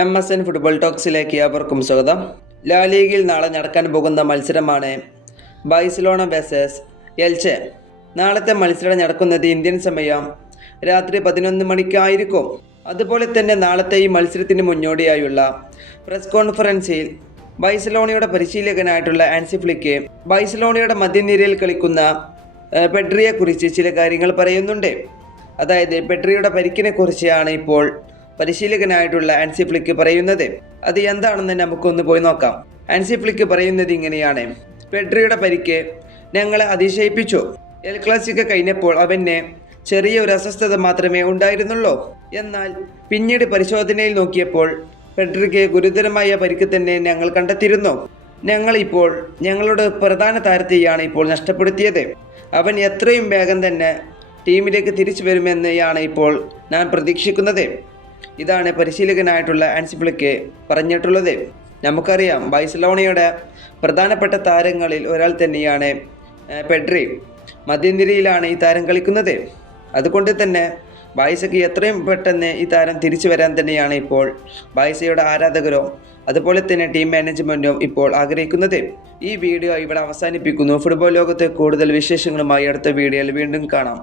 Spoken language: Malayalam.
എം എസ് എൻ ഫുട്ബോൾ ടോക്സിലേക്ക് ഏവർക്കും സ്വാഗതം. ലാലീഗിൽ നാളെ നടക്കാൻ പോകുന്ന മത്സരമാണ് ബൈസലോണ വേഴ്സസ് എൽച്ചെ. നാളത്തെ മത്സരം നടക്കുന്നത് ഇന്ത്യൻ സമയം രാത്രി പതിനൊന്ന് മണിക്കായിരിക്കും. അതുപോലെ തന്നെ നാളത്തെ ഈ മത്സരത്തിന് മുന്നോടിയായുള്ള പ്രസ് കോൺഫറൻസിൽ ബൈസലോണയുടെ പരിശീലകനായിട്ടുള്ള ആൻസി ഫ്ലിക്ക് ബൈസലോണയുടെ മധ്യനിരയിൽ കളിക്കുന്ന പെട്രിയെക്കുറിച്ച് ചില കാര്യങ്ങൾ പറയുന്നുണ്ട്. അതായത് പെട്രിയുടെ പരിക്കിനെ കുറിച്ചാണ് ഇപ്പോൾ പരിശീലകനായിട്ടുള്ള ആൻസി ഫ്ലിക്ക് പറയുന്നത്. അത് എന്താണെന്ന് നമുക്കൊന്ന് പോയി നോക്കാം. ആൻസി ഫ്ലിക്ക് പറയുന്നത് ഇങ്ങനെയാണ്. പെഡ്രിയുടെ പരിക്ക് ഞങ്ങളെ അതിശയിപ്പിച്ചു. എൽ ക്ലാസിക്ക് കഴിഞ്ഞപ്പോൾ അവന് ചെറിയ ഒരു അസ്വസ്ഥത മാത്രമേ ഉണ്ടായിരുന്നുള്ളൂ. എന്നാൽ പിന്നീട് പരിശോധനയിൽ നോക്കിയപ്പോൾ പെഡ്രിക്ക് ഗുരുതരമായ പരിക്ക് തന്നെ ഞങ്ങൾ കണ്ടെത്തിയിരുന്നു. ഞങ്ങൾ ഇപ്പോൾ ഞങ്ങളുടെ പ്രധാന താരത്തെയാണ് ഇപ്പോൾ നഷ്ടപ്പെടുത്തിയത്. അവൻ എത്രയും വേഗം തന്നെ ടീമിലേക്ക് തിരിച്ചു വരുമെന്നാണ് ഇപ്പോൾ ഞാൻ പ്രതീക്ഷിക്കുന്നത്. ഇതാണ് പരിശീലകനായിട്ടുള്ള ആൻസിഫ്ലിക്ക് പറഞ്ഞിട്ടുള്ളത്. നമുക്കറിയാം ബൈസലോണയുടെ പ്രധാനപ്പെട്ട താരങ്ങളിൽ ഒരാൾ തന്നെയാണ് പെഡ്രി. മധ്യനിരയിലാണ് ഈ താരം കളിക്കുന്നത്. അതുകൊണ്ട് തന്നെ ബായിസയ്ക്ക് എത്രയും പെട്ടെന്ന് ഈ താരം തിരിച്ചു വരാൻ തന്നെയാണ് ഇപ്പോൾ ബൈസയുടെ ആരാധകരോ അതുപോലെ തന്നെ ടീം മാനേജ്മെന്റും ഇപ്പോൾ ആഗ്രഹിക്കുന്നത്. ഈ വീഡിയോ ഇവിടെ അവസാനിപ്പിക്കുന്നു. ഫുട്ബോൾ ലോകത്തെ കൂടുതൽ വിശേഷങ്ങളുമായി അടുത്ത വീഡിയോയിൽ വീണ്ടും കാണാം.